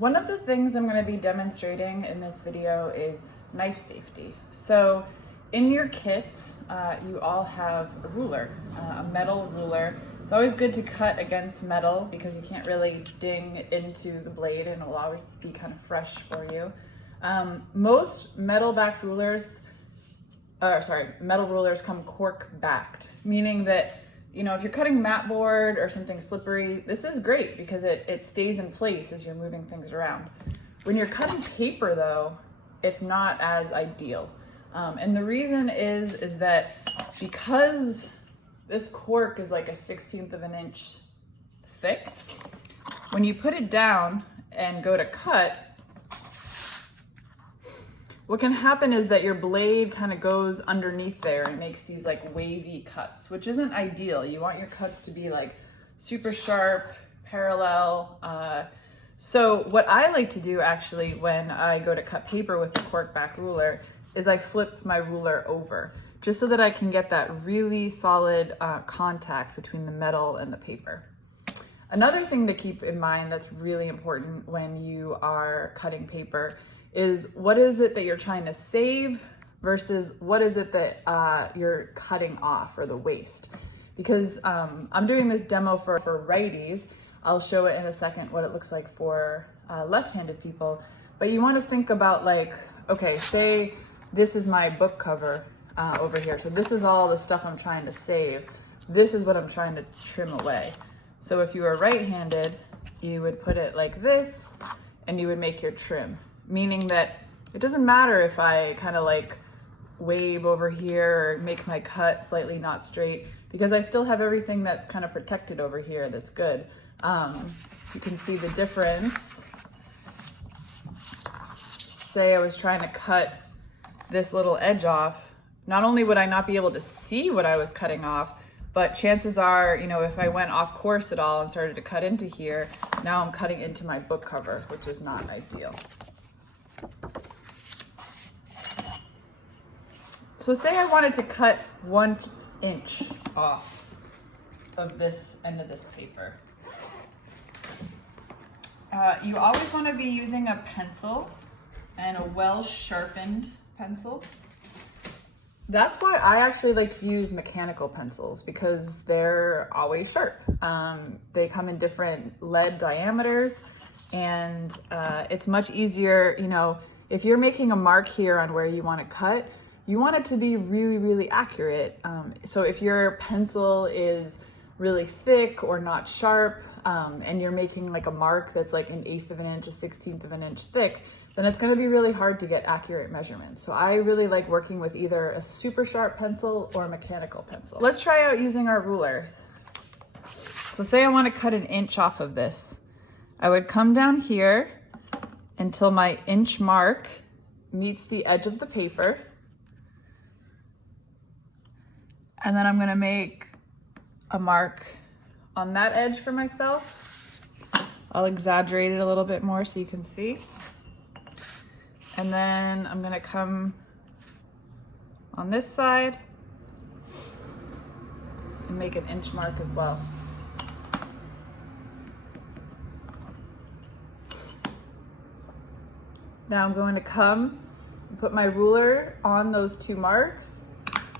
One of the things I'm going to be demonstrating in this video is knife safety. So in your kits, you all have a ruler, a metal ruler. It's always good to cut against metal because you can't really ding into the blade and it'll always be kind of fresh for you. Most metal rulers come cork backed, meaning that, you know, if you're cutting mat board or something slippery, this is great because it stays in place as you're moving things around. When you're cutting paper though, it's not as ideal. And the reason is that because this cork is like a 1/16 of an inch thick, when you put it down and go to cut, what can happen is that your blade kind of goes underneath there and makes these like wavy cuts, which isn't ideal. You want your cuts to be like super sharp, parallel. So what I like to do actually when I go to cut paper with the cork back ruler is I flip my ruler over just so that I can get that really solid contact between the metal and the paper. Another thing to keep in mind that's really important when you are cutting paper is what is it that you're trying to save versus what is it that you're cutting off, or the waste. Because I'm doing this demo for righties. I'll show it in a second what it looks like for left-handed people. But you want to think about, like, okay, say this is my book cover over here. So this is all the stuff I'm trying to save. This is what I'm trying to trim away. So if you were right-handed, you would put it like this and you would make your trim. Meaning that it doesn't matter if I kind of like wave over here or make my cut slightly not straight, because I still have everything that's kind of protected over here that's good. You can see the difference. Say I was trying to cut this little edge off, not only would I not be able to see what I was cutting off, but chances are, you know, if I went off course at all and started to cut into here, now I'm cutting into my book cover, which is not ideal. So say I wanted to cut 1 inch off of this end of this paper. You always want to be using a pencil, and a well-sharpened pencil. That's why I actually like to use mechanical pencils, because they're always sharp. They come in different lead diameters, and it's much easier, you know, if you're making a mark here on where you want to cut, you want it to be really, really accurate. So if your pencil is really thick or not sharp, and you're making like a mark that's like 1/8 of an inch, 1/16 of an inch thick, then it's going to be really hard to get accurate measurements. So I really like working with either a super sharp pencil or a mechanical pencil. Let's try out using our rulers. So say I want to cut 1 inch off of this. I would come down here until my inch mark meets the edge of the paper. And then I'm going to make a mark on that edge for myself. I'll exaggerate it a little bit more so you can see. And then I'm going to come on this side and make an inch mark as well. Now I'm going to come and put my ruler on those 2 marks.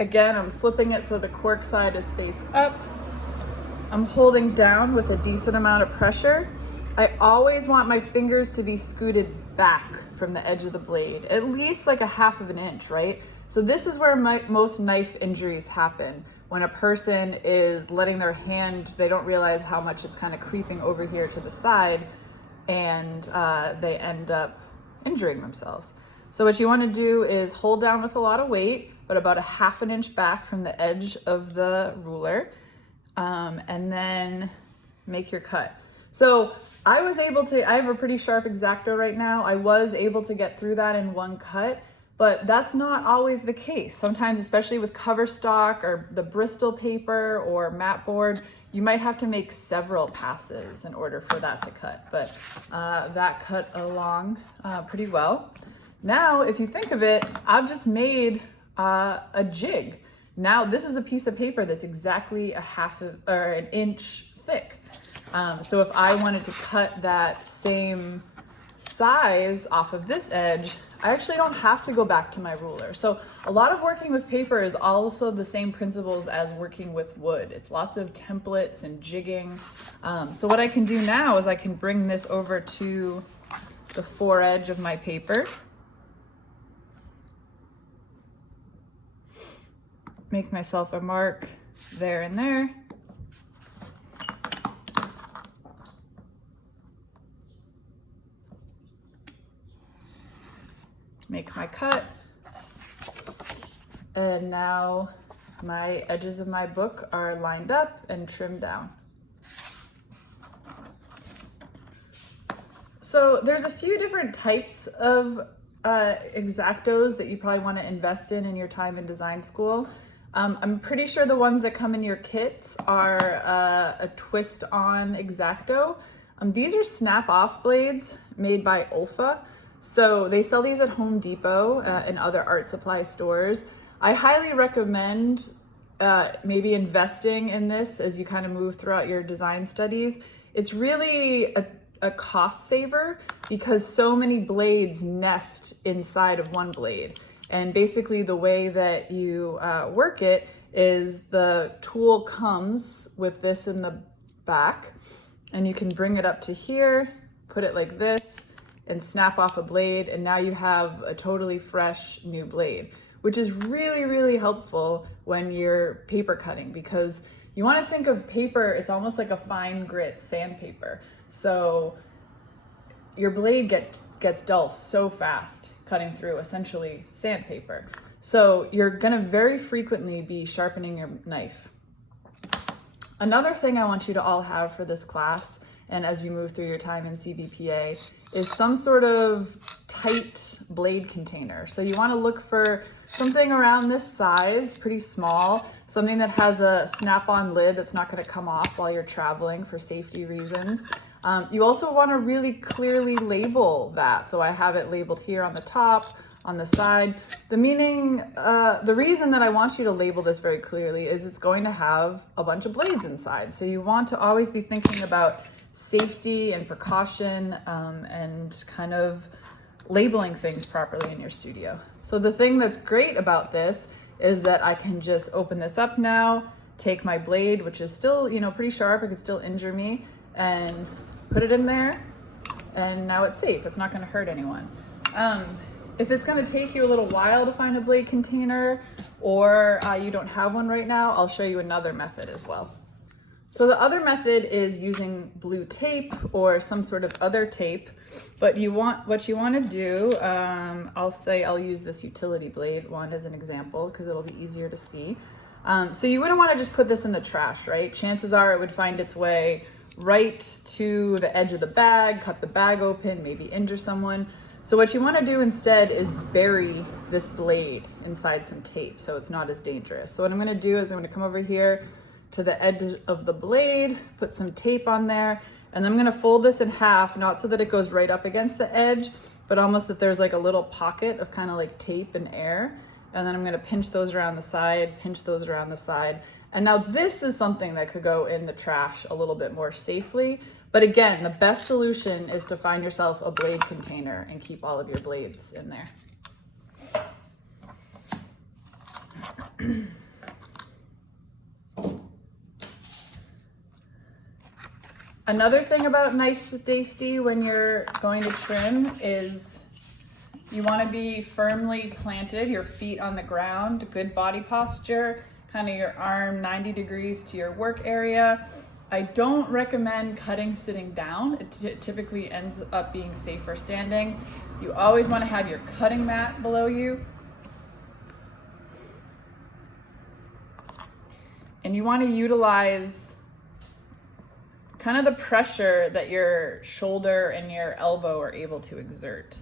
Again, I'm flipping it so the cork side is face up. I'm holding down with a decent amount of pressure. I always want my fingers to be scooted back from the edge of the blade, at least like 1/2 of an inch, right? So this is where most knife injuries happen, when a person is letting their hand, they don't realize how much it's kind of creeping over here to the side, and they end up injuring themselves. So what you want to do is hold down with a lot of weight, but about 1/2 an inch back from the edge of the ruler, and then make your cut. So I have a pretty sharp X-Acto right now. I was able to get through that in 1 cut, but that's not always the case. Sometimes, especially with cover stock or the Bristol paper or mat board, you might have to make several passes in order for that to cut, but that cut along pretty well. Now, if you think of it, I've just made a jig. Now, this is a piece of paper that's exactly 1 inch thick. So if I wanted to cut that same size off of this edge, I actually don't have to go back to my ruler. So a lot of working with paper is also the same principles as working with wood. It's lots of templates and jigging. So what I can do now is I can bring this over to the foredge of my paper. Make myself a mark there and there. Make my cut, and now my edges of my book are lined up and trimmed down. So there's a few different types of X-Actos that you probably want to invest in your time in design school. I'm pretty sure the ones that come in your kits are a twist-on X-Acto. These are snap-off blades made by Olfa. So they sell these at Home Depot and other art supply stores. I highly recommend maybe investing in this as you kind of move throughout your design studies. It's really a cost saver because so many blades nest inside of one blade. And basically the way that you work it is the tool comes with this in the back, and you can bring it up to here, put it like this, and snap off a blade, and now you have a totally fresh new blade, which is really, really helpful when you're paper cutting, because you want to think of paper, it's almost like a fine grit sandpaper. So your blade gets dull so fast cutting through essentially sandpaper. So you're gonna very frequently be sharpening your knife. Another thing I want you to all have for this class, and as you move through your time in CVPA, is some sort of tight blade container. So you want to look for something around this size, pretty small, something that has a snap-on lid that's not going to come off while you're traveling for safety reasons. You also want to really clearly label that. So I have it labeled here on the top, on the side. The reason that I want you to label this very clearly is it's going to have a bunch of blades inside. So you want to always be thinking about safety and precaution and kind of labeling things properly in your studio. So the thing that's great about this is that I can just open this up now, take my blade, which is still, pretty sharp, it could still injure me, and put it in there, and now it's safe. It's not gonna hurt anyone. If it's gonna take you a little while to find a blade container, or you don't have one right now, I'll show you another method as well. So the other method is using blue tape or some sort of other tape, but what you want to do, I'll use this utility blade one as an example because it'll be easier to see. So you wouldn't want to just put this in the trash, right? Chances are it would find its way right to the edge of the bag, cut the bag open, maybe injure someone. So what you want to do instead is bury this blade inside some tape so it's not as dangerous. So what I'm going to do is I'm going to come over here to the edge of the blade, put some tape on there, and I'm gonna fold this in half, not so that it goes right up against the edge, but almost that there's like a little pocket of kind of like tape and air. And then I'm gonna pinch those around the side, pinch those around the side. And now this is something that could go in the trash a little bit more safely. But again, the best solution is to find yourself a blade container and keep all of your blades in there. Another thing about knife safety when you're going to trim is you want to be firmly planted, your feet on the ground, good body posture, kind of your arm 90 degrees to your work area. I don't recommend cutting sitting down. It typically ends up being safer standing. You always want to have your cutting mat below you. And you want to utilize kind of the pressure that your shoulder and your elbow are able to exert.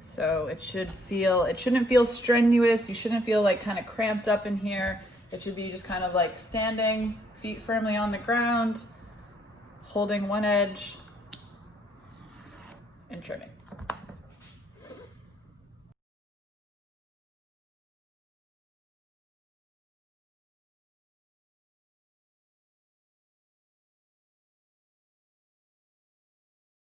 So it shouldn't feel strenuous. You shouldn't feel like kind of cramped up in here. It should be just kind of like standing, feet firmly on the ground, holding one edge and trimming.